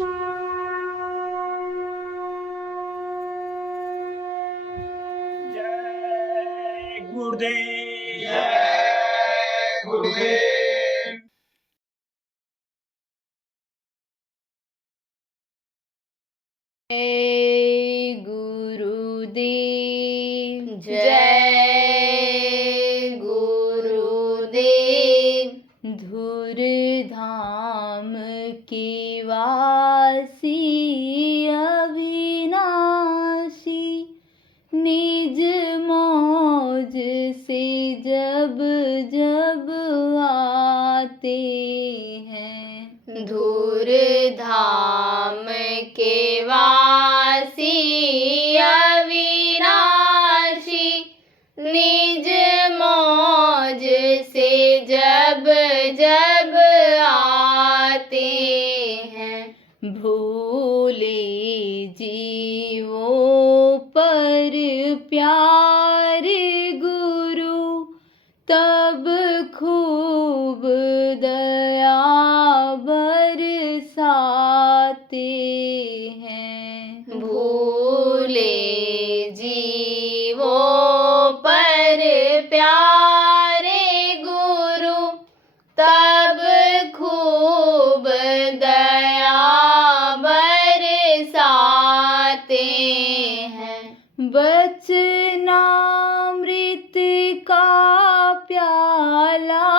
जय गुरुदेव। जय गुरुदेव। जय गुरुदेव। जय गुरुदेव। धूर धाम के वासी अविनाशी, निज मौज से जब जब आते हैं। धूर धाम के वासी अविनाशी, निज मौज से जब जब आते हैं। भूले जीवों पर प्यार गुरु, तब खूब दया बरसाते हैं। भूले जीवों पर प्यारे गुरु, तब खूब दया बरसाते हैं। वचनामृत का प्याला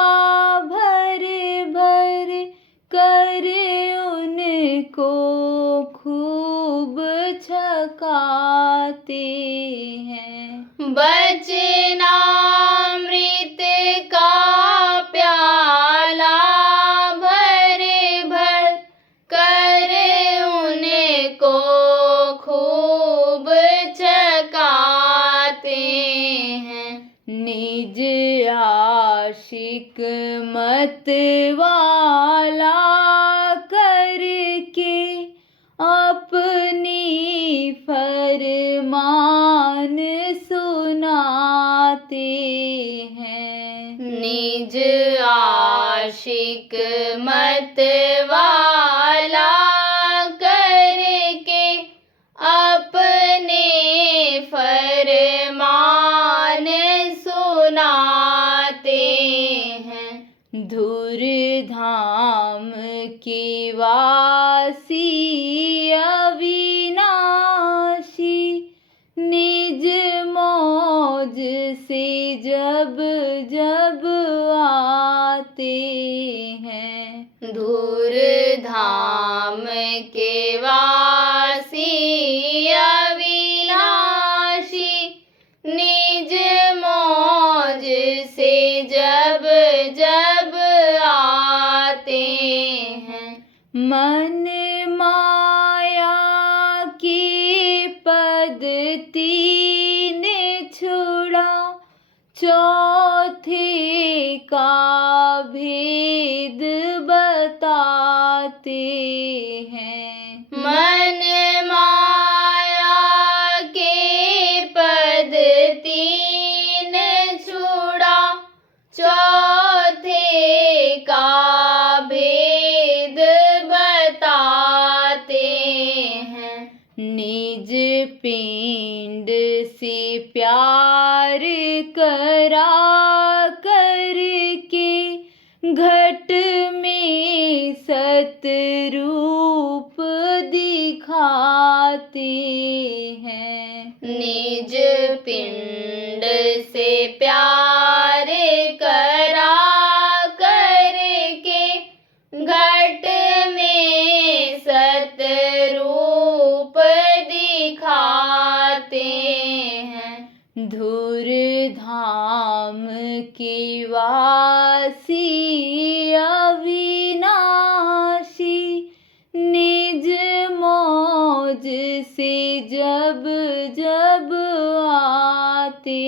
भर भर कर उनको खूब छकाते हैं। वचनामृत का प्याला भर भर कर उनको खूब छकाते हैं। निज आशिक मत वाला करके अपनी फरमान सुनाते हैं। निज आशिक मत वाला करके अपने फरमान सुनाते हैं। धूर धाम के वासी अविनाशी, निज मौज से जब जब आते हैं। धूर धाम के वासी अविनाशी, निज मौज से जब जब आते हैं। मन माया की पद तीन छुड़ा, चौथे का भेद बताते हैं। मन माया के पद तीन छुड़ा, चौथे का भेद बताते हैं। निज पिंड से प्यार करा करके घट में सतरूप दिखाते हैं। निज पिंड से प्यार करा करके घट में सतरूप दिखाते हैं। धूर धाम के वासी अविनाशी, निज मौज से जब जब आते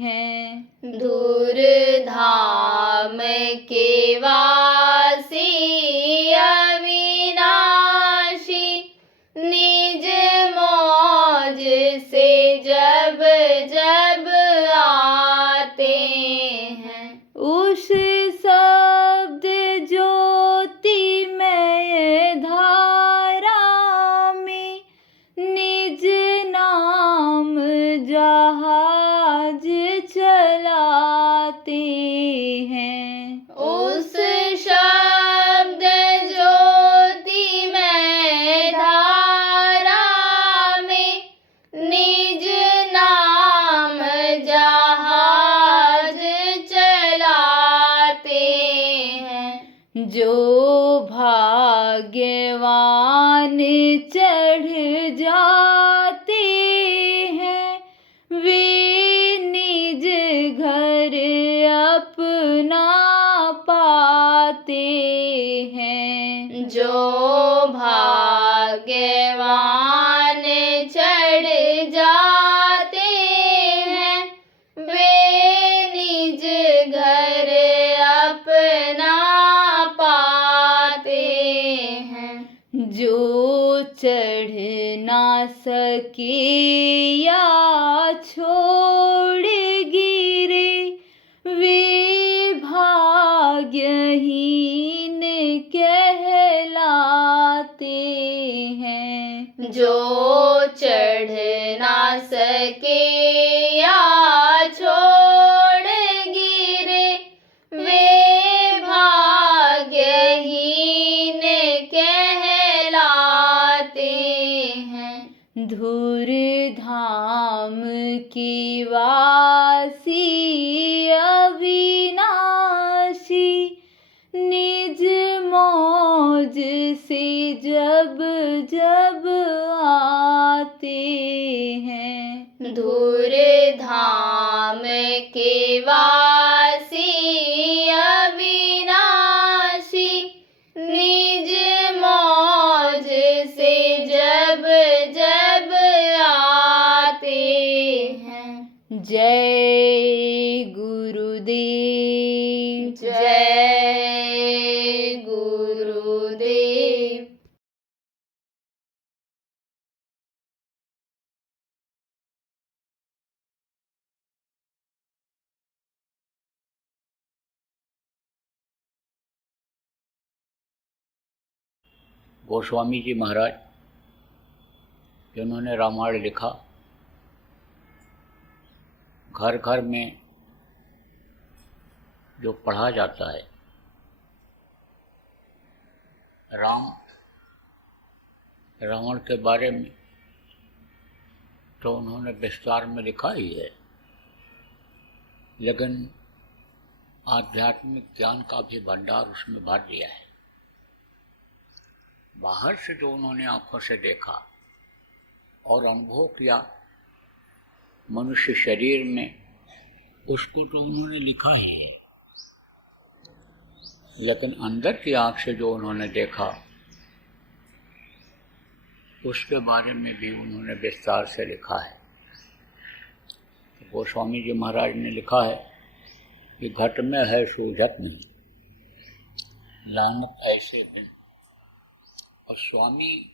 हैं। धूर धाम के वासी अविनाशी, निज मौज से जब जब आते हैं। उस शब्द ज्योति में धार भाग्यवान चढ़ जाते हैं, वे निज घर अपना पाते हैं। जो भाग्यवान चढ़ जाते हैं, वे निज घर अपना पाते हैं। जो चढ़ ना सके या छोड़ गिरे, वे भाग्यहीन कहलाते हैं। जो चढ़ ना सके या छोड़ गिरे, वे भाग्यहीन कहलाते हैं। धूर धाम की वासी अविनाशी, निज मौज से जब जब आते हैं। धूर धाम के वासी अविनाशी, निज मौज से जब जब आते हैं। जय गुरुदेव। जय गुरुदेव। गोस्वामी जी महाराज जिन्होंने रामायण लिखा, घर घर में जो पढ़ा जाता है, रावण के बारे में तो उन्होंने विस्तार में लिखा ही है, लेकिन आध्यात्मिक ज्ञान का भी भंडार उसमें भर दिया है। बाहर से जो उन्होंने आंखों से देखा और अनुभव किया मनुष्य शरीर में, उसको तो उन्होंने लिखा ही है, लेकिन अंदर की आंख से जो उन्होंने देखा उसके बारे में भी उन्होंने विस्तार से लिखा है। तो गोस्वामी जी महाराज ने लिखा है कि घट में है सूझत नहीं, लानत ऐसे बिन, और स्वामी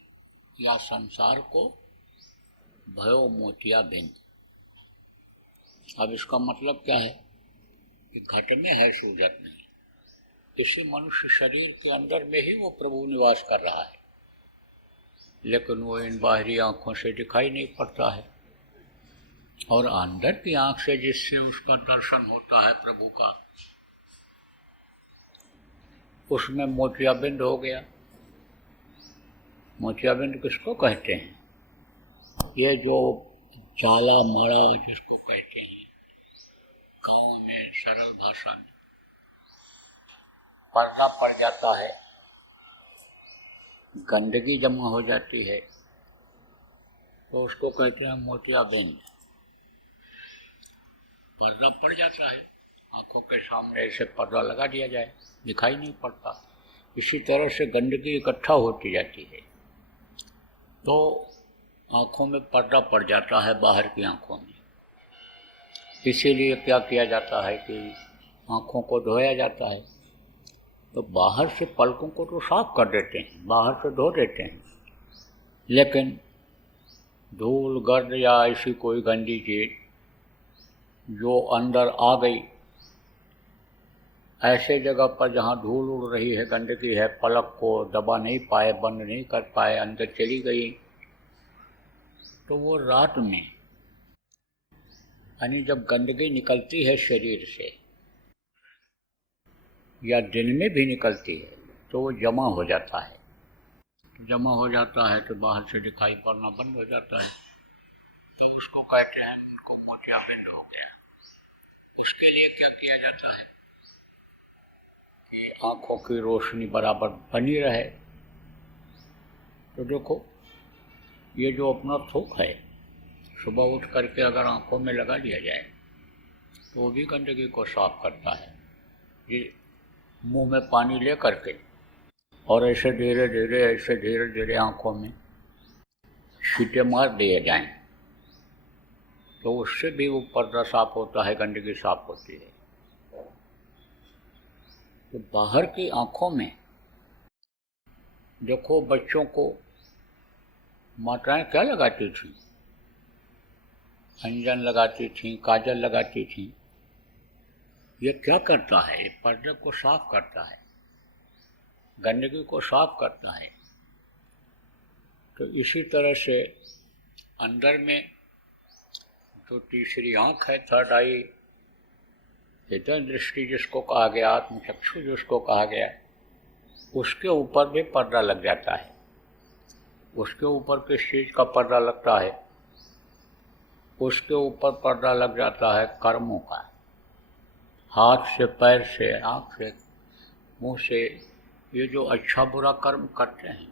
या संसार को भयो मोतिया बिन। अब इसका मतलब क्या है कि घट में है सूझत नहीं, इसी मनुष्य शरीर के अंदर में ही वो प्रभु निवास कर रहा है, लेकिन वो इन बाहरी आंखों से दिखाई नहीं पड़ता है। और अंदर की आंख से जिससे उसका दर्शन होता है प्रभु का, उसमें मोतियाबिंद हो गया। मोतियाबिंद किसको कहते हैं? ये जो चाला माड़ा जिसको कहते हैं गाँव में सरल भाषा में, पर्दा पड़ जाता है, गंदगी जमा हो जाती है, तो उसको कहते हैं मोतियाबिंद। पर्दा पड़ जाता है, आंखों के सामने ऐसे पर्दा लगा दिया जाए, दिखाई नहीं पड़ता। इसी तरह से गंदगी इकट्ठा होती जाती है, तो आंखों में पर्दा पड़ जाता है, बाहर की आंखों में। इसीलिए क्या किया जाता है कि आंखों को धोया जाता है, तो बाहर से पलकों को तो साफ कर देते हैं, बाहर से धो देते हैं, लेकिन धूल गर्द या ऐसी कोई गंदी चीज जो अंदर आ गई, ऐसे जगह पर जहाँ धूल उड़ रही है, गंदगी है, पलक को दबा नहीं पाए, बंद नहीं कर पाए, अंदर चली गई, तो वो रात में, यानी जब गंदगी निकलती है शरीर से या दिन में भी निकलती है, तो वो जमा हो जाता है। जमा हो जाता है तो बाहर से दिखाई पड़ना बंद हो जाता है, तो उसको कहते हैं उनको मोतियाबिंद हो गया। इसके लिए क्या किया जाता है कि आंखों की रोशनी बराबर बनी रहे, तो देखो ये जो अपना थूक है, सुबह उठ करके अगर आंखों में लगा लिया जाए तो वो भी गंदगी को साफ करता है। ये मुंह में पानी ले करके और ऐसे धीरे धीरे आंखों में छींटे मार दिए जाएं तो उससे भी वो पर्दा साफ होता है, गंदगी साफ होती है। तो बाहर की आंखों में देखो बच्चों को माताएं क्या लगाती थी, अंजन लगाती थी, काजल लगाती थी। ये क्या करता है? ये पर्दे को साफ करता है, गंदगी को साफ करता है। तो इसी तरह से अंदर में जो तीसरी आंख है, थर्ड आई, चेतन दृष्टि जिसको कहा गया, आत्मचक्षु जिसको कहा गया, उसके ऊपर भी पर्दा लग जाता है। उसके ऊपर किस चीज़ का पर्दा लगता है? उसके ऊपर पर्दा लग जाता है कर्मों का। हाथ से, पैर से, आँख से, मुंह से, ये जो अच्छा बुरा कर्म करते हैं,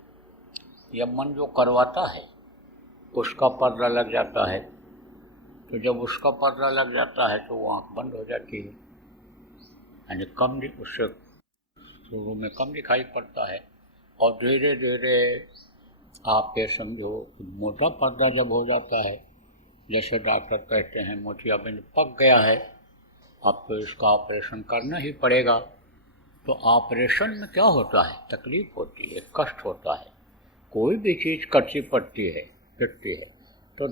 यह मन जो करवाता है उसका पर्दा लग जाता है। तो जब उसका पर्दा लग जाता है तो वो आँख बंद हो जाती है, यानी कम, उससे शुरू में कम दिखाई पड़ता है। और धीरे धीरे आप ये समझो मोटा पर्दा जब हो जाता है, जैसे डॉक्टर कहते हैं मोतियाबिंद पक गया है, आपको इसका ऑपरेशन करना ही पड़ेगा। तो ऑपरेशन में क्या होता है? तकलीफ होती है, कष्ट होता है। कोई भी चीज़ कच्ची पड़ती है, गिरती है तो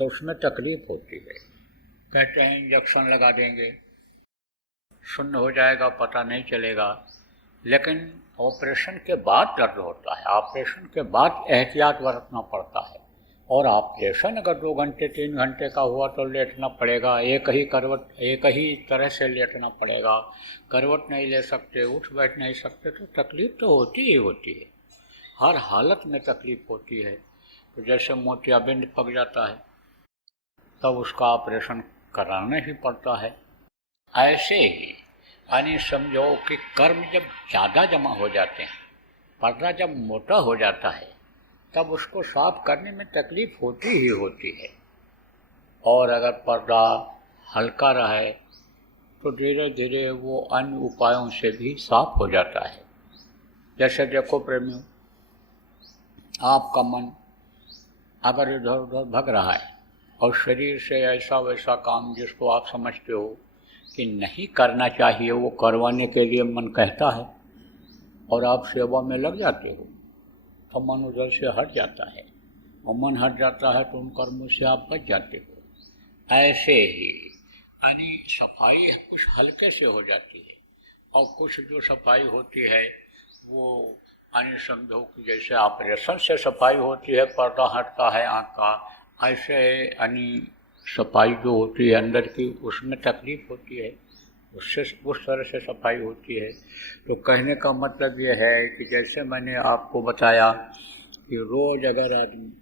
उसमें तकलीफ होती है। कहते हैं इंजेक्शन लगा देंगे, शून्य हो जाएगा, पता नहीं चलेगा। लेकिन ऑपरेशन के बाद दर्द होता है, ऑपरेशन के बाद एहतियात बरतना पड़ता है। और ऑपरेशन अगर 2 घंटे 3 घंटे का हुआ तो लेटना पड़ेगा, एक ही तरह से लेटना पड़ेगा, करवट नहीं ले सकते, उठ बैठ नहीं सकते। तो तकलीफ तो होती ही होती है, हर हालत में तकलीफ होती है। तो जैसे मोतियाबिंद पक जाता है तब उसका ऑपरेशन कराना ही पड़ता है। ऐसे ही यानी समझो कि कर्म जब ज़्यादा जमा हो जाते हैं, पर्दा जब मोटा हो जाता है, तब उसको साफ करने में तकलीफ होती ही होती है। और अगर पर्दा हल्का रहे तो धीरे धीरे वो अन्य उपायों से भी साफ हो जाता है। जैसे देखो प्रेमियों, आपका मन अगर इधर उधर भग रहा है और शरीर से ऐसा वैसा काम जिसको आप समझते हो कि नहीं करना चाहिए वो करवाने के लिए मन कहता है और आप सेवा में लग जाते हो, तो मन उधर से हट जाता है। और मन हट जाता है तो उन कर्मों से आप बच जाते हो। ऐसे ही यानी सफाई कुछ हल्के से हो जाती है और कुछ जो सफाई होती है वो यानी समझो कि जैसे ऑपरेशन से सफाई होती है, पर्दा हटता है आँख का, ऐसे यानी सफाई जो होती है अंदर की, उसमें तकलीफ होती है, उससे उस तरह से सफाई होती है। तो कहने का मतलब ये है कि जैसे मैंने आपको बताया कि रोज़ अगर आदमी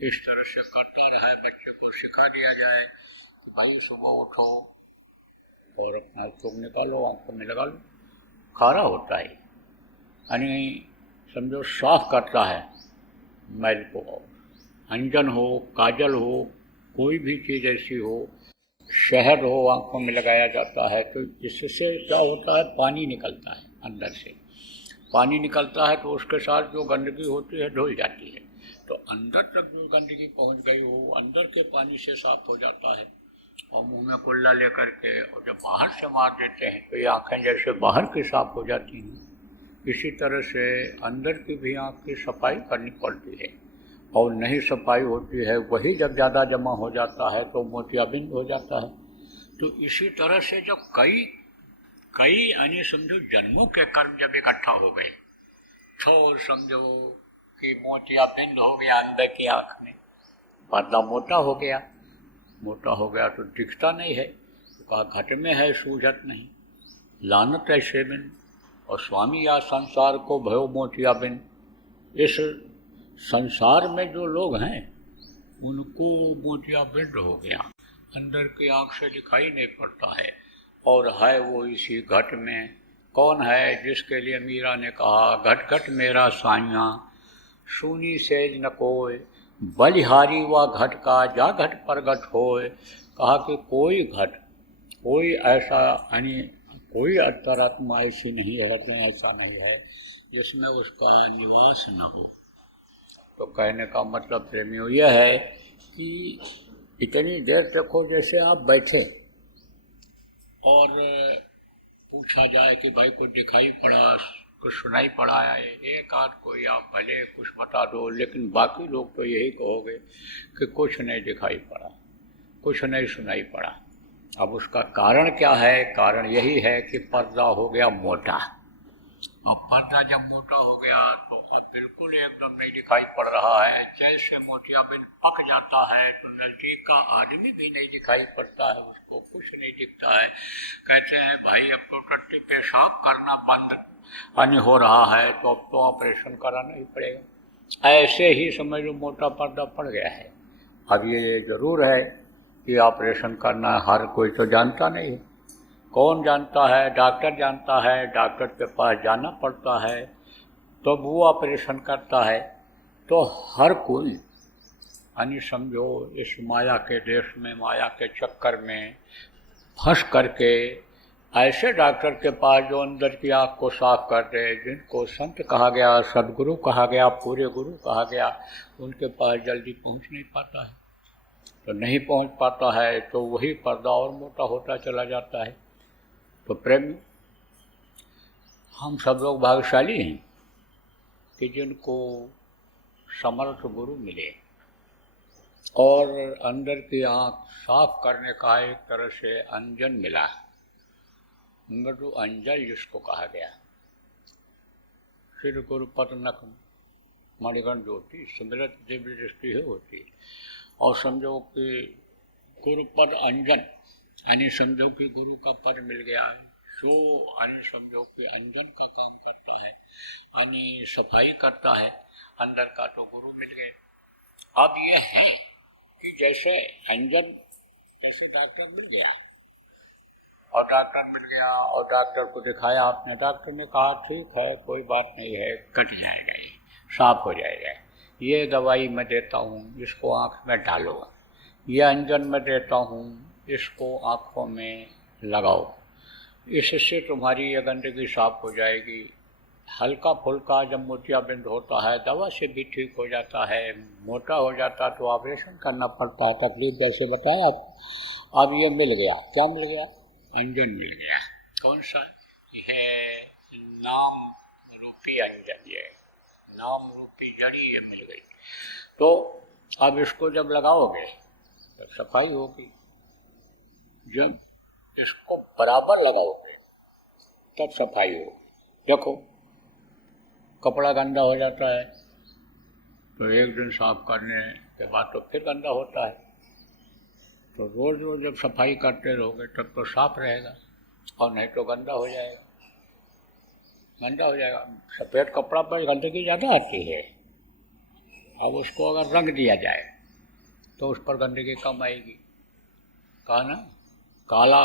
इस तरह से करता रहे, बच्चे को सिखा दिया जाए कि भाई सुबह उठो और अपना थूक निकालो, आँखों में लगा लो, खारा होता है, यानी समझो साफ करता है मैल को। अंजन हो, काजल हो, कोई भी चीज़ ऐसी हो, शहद हो, आँखों में लगाया जाता है तो इससे क्या होता है, पानी निकलता है अंदर से। पानी निकलता है तो उसके साथ जो गंदगी होती है धुल जाती है। तो अंदर तक जो गंदगी पहुंच गई हो अंदर के पानी से साफ हो जाता है। और मुंह में कुल्ला लेकर के और जब बाहर से मार देते हैं तो ये आँखें जैसे बाहर की साफ हो जाती हैं, इसी तरह से अंदर की भी आँख की सफाई करनी पड़ती है। और नहीं सफाई होती है, वही जब ज़्यादा जमा हो जाता है तो मोतियाबिंद हो जाता है। तो इसी तरह से जब कई यानी समझो जन्मों के कर्म जब इकट्ठा हो गए तो समझो कि मोतियाबिंद हो गया अंदर की आँख में, पर्दा मोटा हो गया तो दिखता नहीं है। तो कहा घट में है सूझत नहीं, लानत है सेबिन, और स्वामी या संसार को भयो मोतियाबिंद। इस संसार में जो लोग हैं उनको मोतियाबिंद हो गया, अंदर की आँख से दिखाई नहीं पड़ता है और है वो इसी घट में। कौन है जिसके लिए मीरा ने कहा घट घट मेरा साइयाँ, सूनी सेज न कोय, बलिहारी व घट का जा घट प्रगट होय। कहा कि कोई घट, कोई ऐसा यानी कोई अंतरात्मा ऐसी नहीं है, हृदय ऐसा नहीं है जिसमें उसका निवास न हो। तो कहने का मतलब प्रेमियों यह है कि इतनी देर देखो जैसे आप बैठे और पूछा जाए कि भाई कुछ दिखाई पड़ा, कुछ सुनाई पड़ा है, एक आध कोई आप भले कुछ बता दो, लेकिन बाकी लोग तो यही कहोगे कि कुछ नहीं दिखाई पड़ा, कुछ नहीं सुनाई पड़ा। अब उसका कारण क्या है? कारण यही है कि पर्दा हो गया मोटा, और पर्दा जब मोटा हो गया तो अब बिल्कुल एकदम नहीं दिखाई पड़ रहा है। जैसे मोतियाबिंद पक जाता है तो नजदीक का आदमी भी नहीं दिखाई पड़ता है, उसको कुछ नहीं दिखता है। कहते हैं भाई अब तो टट्टी पेशाब करना बंद हो रहा है, तो अब तो ऑपरेशन कराना ही पड़ेगा। ऐसे ही समझ लो मोटा पर्दा पड़ गया है। अब ये जरूर है कि ऑपरेशन करना हर कोई तो जानता नहीं। कौन जानता है? डॉक्टर जानता है, डॉक्टर के पास जाना पड़ता है तो वो ऑपरेशन करता है। तो हर कोई यानी समझो इस माया के देश में, माया के चक्कर में फंस करके ऐसे डॉक्टर के पास जो अंदर की आँख को साफ कर दे, जिनको संत कहा गया, सदगुरु कहा गया, पूरे गुरु कहा गया, उनके पास जल्दी पहुंच नहीं पाता है। तो नहीं पहुंच पाता है तो वही पर्दा और मोटा होता चला जाता है। तो प्रेम, हम सब लोग भाग्यशाली हैं कि जिनको समर्थ गुरु मिले और अंदर की आँख साफ करने का एक तरह से अंजन मिला, मृदु अंजल जिसको कहा गया। श्री गुरुपद नक मणिगण ज्योति सिमरत दिव्य दृष्टि है होती। और समझो कि गुरुपद अंजन यानी समझो कि गुरु का पद मिल गया है, जो यानी समझो कि अंजन का काम करता है, यानी सफाई करता है अंदर का, तो गुरु मिल गए। अब यह है कि जैसे अंजन, जैसे डॉक्टर मिल गया और डॉक्टर मिल गया और डॉक्टर को दिखाया आपने, डॉक्टर ने कहा ठीक है कोई बात नहीं है, कट जाएगा, ये साफ हो जाएगा, ये दवाई मैं देता हूँ, इसको आँख में डालो, ये अंजन मैं देता हूँ, इसको आँखों में लगाओ, इससे तुम्हारी ये गंदगी साफ हो जाएगी। हल्का फुल्का जब मोतियाबिंद होता है दवा से भी ठीक हो जाता है, मोटा हो जाता तो ऑपरेशन करना पड़ता है, तकलीफ जैसे बताया। अब ये मिल गया, क्या मिल गया? अंजन मिल गया। कौन सा? यह नाम रूपी अंजन, ये नाम रूपी जड़ी ये मिल गई। तो अब इसको जब लगाओगे तो सफाई होगी, जब इसको बराबर लगाओगे तब सफाई होगी। देखो कपड़ा गंदा हो जाता है तो एक दिन साफ करने के बाद तो फिर गंदा होता है, तो रोज रोज जब सफाई करते रहोगे तब तो साफ रहेगा, और नहीं तो गंदा हो जाएगा, गंदा हो जाएगा। सफ़ेद कपड़ा पर गंदगी ज़्यादा आती है, अब उसको अगर रंग दिया जाए तो उस पर गंदगी कम आएगी। कहा ना, काला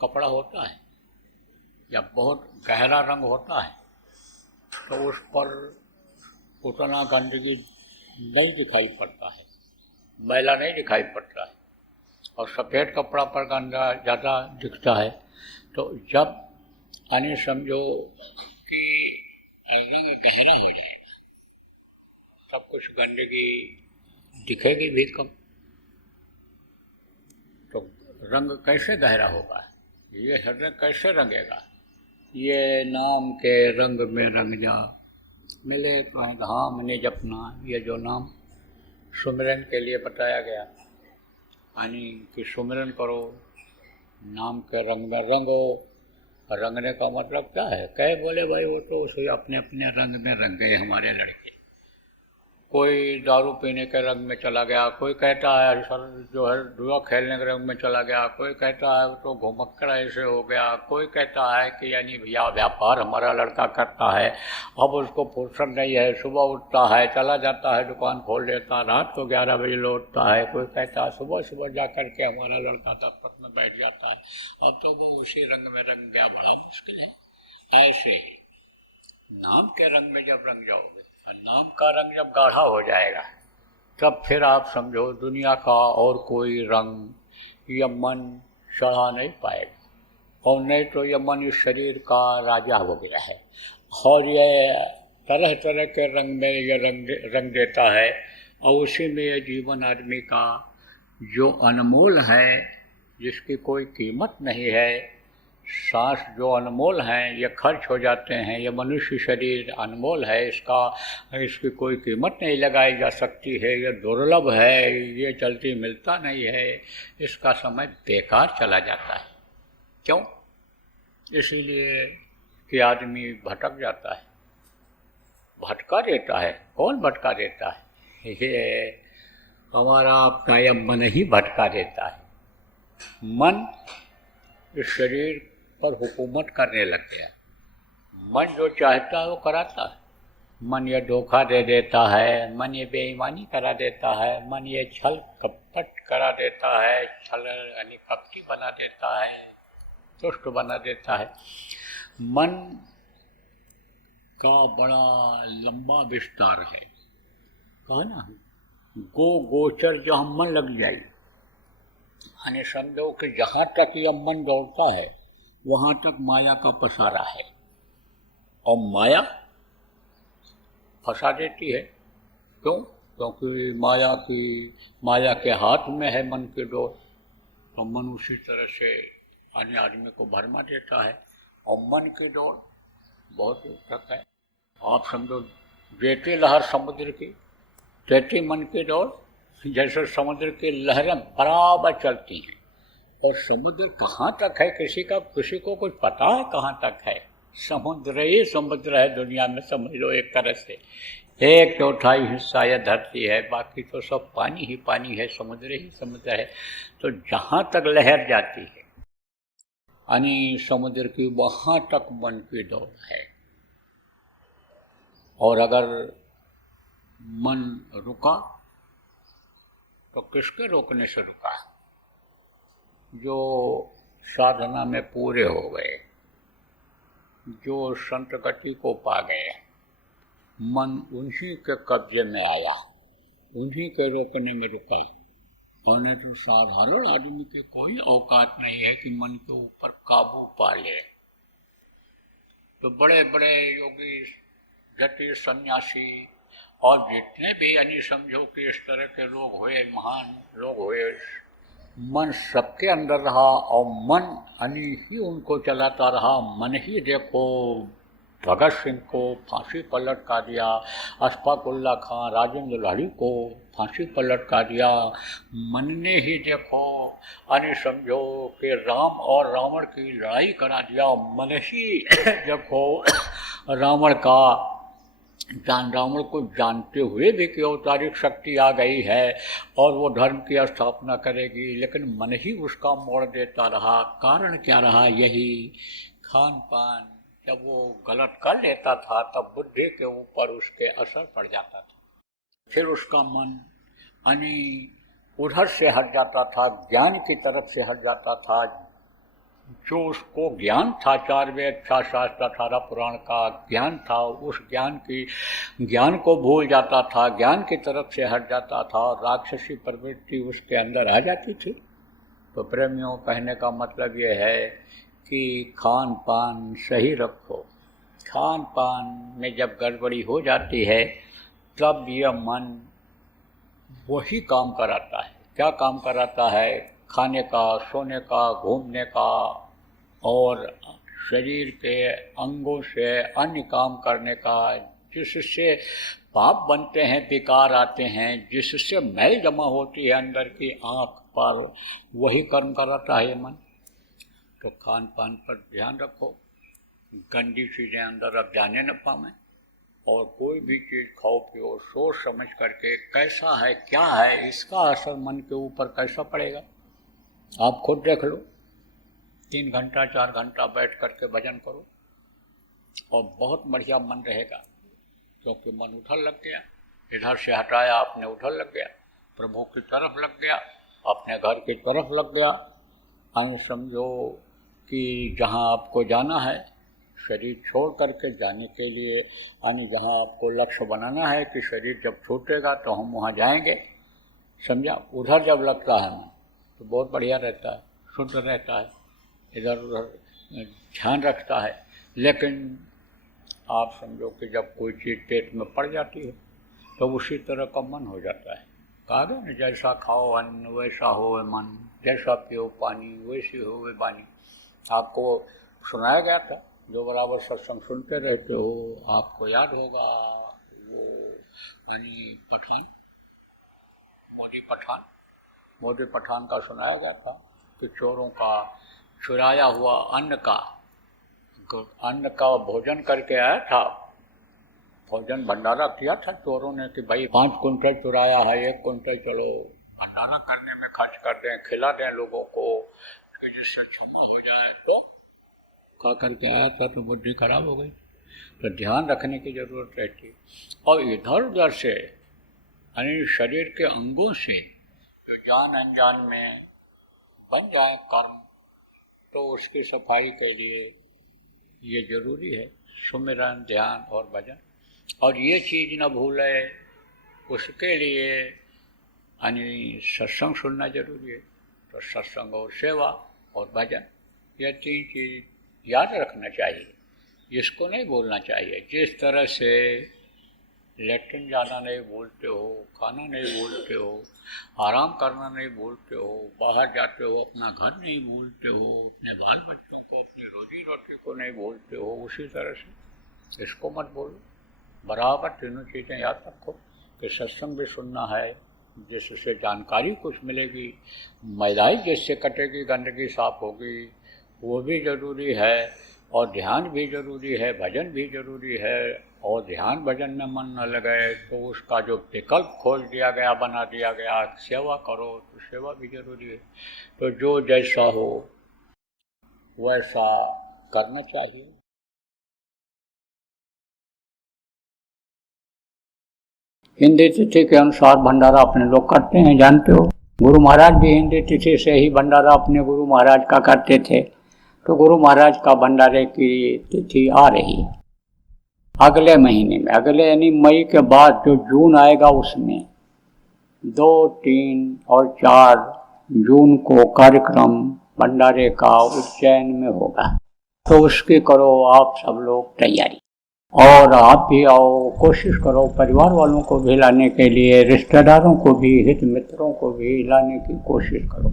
कपड़ा होता है या बहुत गहरा रंग होता है तो उस पर उतना गंदगी नहीं दिखाई पड़ता है, मैला नहीं दिखाई पड़ता है, और सफ़ेद कपड़ा पर गंदा ज़्यादा दिखता है। तो जब यानी समझो कि रंग गहरा हो जाएगा सब कुछ गंदगी दिखेगी भी कम। तो रंग कैसे गहरा होगा? ये हृदय कैसे रंगेगा? ये नाम के रंग में रंग जा, मिले तो है धाम ने जपना। ये जो नाम सुमिरन के लिए बताया गया, यानी कि सुमिरन करो, नाम के रंग में रंगो। रंगने का मतलब क्या है? कहे बोले भाई वो तो उसे अपने अपने रंग में रंग गए हमारे लड़के। कोई दारू पीने के रंग में चला गया, कोई कहता है सर जो है जुआ खेलने के रंग में चला गया, कोई कहता है तो घुमक्कड़ ऐसे हो गया, कोई कहता है कि यानी भैया व्यापार हमारा लड़का करता है, अब उसको फुर्सत नहीं है, सुबह उठता है चला जाता है दुकान खोल लेता, रात को 11 बजे लौटता है। कोई कहता है सुबह सुबह जा कर के हमारा लड़का दफ्तर में बैठ जाता है, अब तो वो उसी रंग में रंग गया। बड़ा मुश्किल है। ऐसे ही नाम के रंग में जब रंग जाओगे नाम का रंग जब गाढ़ा हो जाएगा तब फिर आप समझो दुनिया का और कोई रंग या मन चढ़ा नहीं पाएगा, और नहीं तो यह मन इस शरीर का राजा हो गया है और ये तरह तरह के रंग में यह रंग देता है, और उसी में यह जीवन आदमी का जो अनमोल है, जिसकी कोई कीमत नहीं है, सांस जो अनमोल हैं ये खर्च हो जाते हैं, ये मनुष्य शरीर अनमोल है, इसकी कोई कीमत नहीं लगाई जा सकती है, ये दुर्लभ है, ये जल्दी मिलता नहीं है, इसका समय बेकार चला जाता है। क्यों? इसीलिए कि आदमी भटक जाता है, भटका देता है। कौन भटका देता है? ये हमारा आपका यह मन ही भटका देता है। मन इस शरीर पर हुकूमत करने लग गया। मन जो चाहता है वो कराता है। मन ये धोखा दे देता है, मन ये बेईमानी करा देता है, मन ये छल कपट करा देता है, छल यानी कपटी बना देता है, दुष्ट बना देता है। मन का बड़ा लंबा विस्तार है। कहा ना, गोचर जहाँ मन लग जाए, यानी समझो कि जहाँ तक यह मन दौड़ता है वहाँ तक माया का पसारा है, और माया फंसा देती है। क्यों? क्योंकि माया के हाथ में है मन की डोर, तो मन उसी तरह से अन्य आदमी को भरमा देता है। और मन की डोर बहुत तक है। आप समझो जेती लहर समुद्र की, तैती मन की डोर। जैसे समुद्र की लहरें बराबर चलती हैं, और समुद्र कहाँ तक है किसी को कुछ पता है कहाँ तक है? समुद्र ही समुद्र है दुनिया में, समझ लो एक तरह से। 1/4 हिस्सा यह धरती है, बाकी तो सब पानी ही पानी है, समुद्र ही समुद्र है। तो जहाँ तक लहर जाती है यानी समुद्र की, वहाँ तक मन की दौड़ है। और अगर मन रुका तो किसके रोकने से रुका? जो साधना में पूरे हो गए, जो संत गति को पा गए, मन उन्हीं के कब्जे में आया, उन्हीं के रोकने में रुका। और नहीं तो साधारण आदमी की कोई औकात नहीं है कि मन के ऊपर काबू पा ले। तो बड़े बड़े योगी, जति, सन्यासी और जितने भी यानी समझो कि इस तरह के लोग हुए, महान लोग हुए, मन सबके अंदर रहा और मन यानी ही उनको चलाता रहा। मन ही देखो भगत सिंह को फांसी पर लटका दिया, अशफाक उल्ला खां, राजेंद्र लाड़ी को फांसी पर लटका दिया। मन ने ही देखो यानी समझो कि राम और रावण की लड़ाई करा दिया। मन ही देखो रावण को जानते हुए भी कि अवतारिक शक्ति आ गई है और वो धर्म की स्थापना करेगी, लेकिन मन ही उसका मोड़ देता रहा। कारण क्या रहा? यही खान पान। जब वो गलत कर लेता था तब बुद्धि के ऊपर उसके असर पड़ जाता था, फिर उसका मन यानी उधर से हट जाता था, ज्ञान की तरफ से हट जाता था। जो उसको ज्ञान था, 4 वेद, 6 शास्त्र, 18 पुराण का ज्ञान था, उस ज्ञान को भूल जाता था, ज्ञान की तरफ से हट जाता था और राक्षसी प्रवृत्ति उसके अंदर आ जाती थी। तो प्रेमियों, कहने का मतलब ये है कि खान पान सही रखो। खान पान में जब गड़बड़ी हो जाती है तब यह मन वही काम कराता है। क्या काम कराता है? खाने का, सोने का, घूमने का और शरीर के अंगों से अन्य काम करने का, जिससे पाप बनते हैं, विकार आते हैं, जिससे मैल जमा होती है अंदर की आँख पर, वही कर्म कराता है ये मन। तो खान पान पर ध्यान रखो, गंदी चीज़ें अंदर अब जाने न पावें, और कोई भी चीज़ खाओ पियो सोच समझ करके कैसा है, क्या है, इसका असर मन के ऊपर कैसा पड़ेगा आप खुद देख लो। 3 घंटा 4 घंटा बैठ करके भजन करो और बहुत बढ़िया मन रहेगा, क्योंकि मन उधर लग गया, इधर से हटाया आपने उधर लग गया, प्रभु की तरफ लग गया, अपने घर की तरफ लग गया। समझो कि जहाँ आपको जाना है शरीर छोड़ करके जाने के लिए, यानी जहाँ आपको लक्ष्य बनाना है कि शरीर जब छूटेगा तो हम वहाँ जाएंगे, समझा, उधर जब लगता है मन तो बहुत बढ़िया रहता है, शुद्ध रहता है, इधर उधर ध्यान रखता है। लेकिन आप समझो कि जब कोई चीज़ पेट में पड़ जाती है तो उसी तरह का मन हो जाता है। कहा गया ना, जैसा खाओ अन्न वैसा होवे मन, जैसा पियो पानी वैसी होवे वाणी। आपको सुनाया गया था, जो बराबर सत्संग सुनते रहते हो आपको याद होगा, वो पठान, मोदी पठान का सुनाया गया था कि चोरों का चुराया हुआ अन्न का भोजन करके आया था, भोजन भंडारा किया था चोरों ने कि भाई 5 कुंटल चुराया है, 1 कुंटल चलो भंडारा करने में खर्च कर दें, खिला दें लोगों को कि जिससे क्षमा हो जाए। तो कहा करके आया था तो बुद्धि खराब हो गई। तो ध्यान रखने की जरूरत रहती है। और इधर उधर से यानी शरीर के अंगों से जो जान अनजान में बन जाए कर्म, तो उसकी सफाई के लिए ये जरूरी है सुमिरन, ध्यान और भजन। और ये चीज़ न भूले उसके लिए यानी सत्संग सुनना जरूरी है। तो सत्संग और सेवा और भजन, ये 3 चीज़ याद रखना चाहिए, इसको नहीं भूलना चाहिए। जिस तरह से लैट्रिन जाना नहीं भूलते हो, खाना नहीं भूलते हो, आराम करना नहीं भूलते हो, बाहर जाते हो अपना घर नहीं भूलते हो, अपने बाल बच्चों को, अपनी रोजी रोटी को नहीं भूलते हो, उसी तरह से इसको मत बोलो। बराबर तीनों चीज़ें याद रखो कि सत्संग भी सुनना है जिससे जानकारी कुछ मिलेगी, मैदाई जिससे कटेगी, गंदगी साफ होगी, वो भी ज़रूरी है। और ध्यान भी ज़रूरी है, भजन भी ज़रूरी है। और ध्यान भजन में मन न लगे तो उसका जो विकल्प खोल दिया गया, बना दिया गया, सेवा करो, तो सेवा भी ज़रूरी है। तो जो जैसा हो वैसा करना चाहिए। हिंदी तिथि के अनुसार भंडारा अपने लोग करते हैं, जानते हो। गुरु महाराज भी हिंदी तिथि से ही भंडारा अपने गुरु महाराज का करते थे। तो गुरु महाराज का भंडारे की तिथि आ रही है अगले महीने में, अगले यानी मई के बाद जो जून आएगा उसमें 2, 3 और 4 जून को कार्यक्रम भंडारे का उज्जैन में होगा। तो उसकी करो आप सब लोग तैयारी, और आप भी आओ, कोशिश करो परिवार वालों को भी लाने के लिए, रिश्तेदारों को भी, हित मित्रों को भी लाने की कोशिश करो,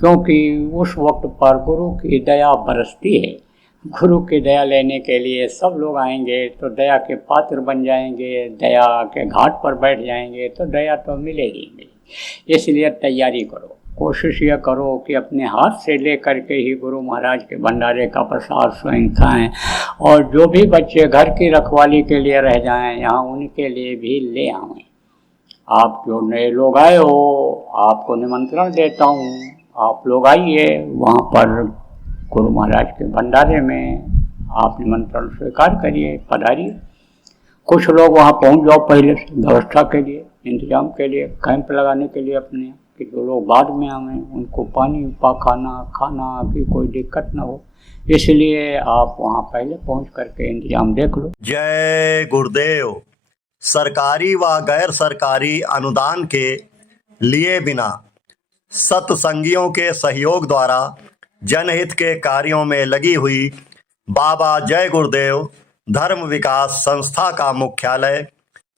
क्योंकि उस वक्त पर गुरु की दया बरसती है। गुरु की दया लेने के लिए सब लोग आएंगे तो दया के पात्र बन जाएंगे, दया के घाट पर बैठ जाएंगे तो दया तो मिलेगी मिलेगी। इसलिए तैयारी करो, कोशिश यह करो कि अपने हाथ से ले करके ही गुरु महाराज के भंडारे का प्रसाद स्वयं खाएं, और जो भी बच्चे घर की रखवाली के लिए रह जाएं यहाँ उनके लिए भी ले आएं। आप जो नए लोग आए हो आपको निमंत्रण देता हूँ, आप लोग आइए वहाँ पर गुरु महाराज के भंडारे में, आप निमंत्रण स्वीकार करिए, पधारिए। कुछ लोग वहाँ पहुँच जाओ पहले से, व्यवस्था के लिए, इंतजाम के लिए, कैंप लगाने के लिए अपने, कि जो लोग बाद में आवें उनको पानी पाखाना खाना की कोई दिक्कत ना हो, इसलिए आप वहाँ पहले पहुँच करके इंतजाम देख लो। जय गुरुदेव। सरकारी व गैर सरकारी अनुदान के लिए बिना सत्संगियों के सहयोग द्वारा जनहित के कार्यों में लगी हुई बाबा जय गुरुदेव धर्म विकास संस्था का मुख्यालय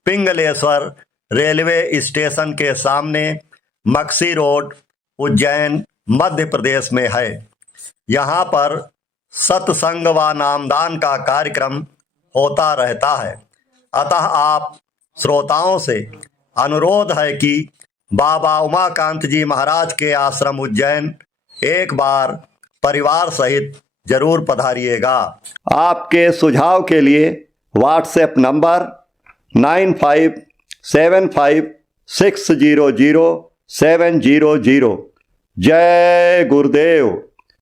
पिंगलेश्वर रेलवे स्टेशन के सामने मक्सी रोड, उज्जैन, मध्य प्रदेश में है। यहाँ पर सत्संग व नामदान का कार्यक्रम होता रहता है। अतः आप श्रोताओं से अनुरोध है कि बाबा उमाकांत जी महाराज के आश्रम उज्जैन एक बार परिवार सहित जरूर पधारिएगा। आपके सुझाव के लिए व्हाट्सएप नंबर 9575600700। जय गुरुदेव।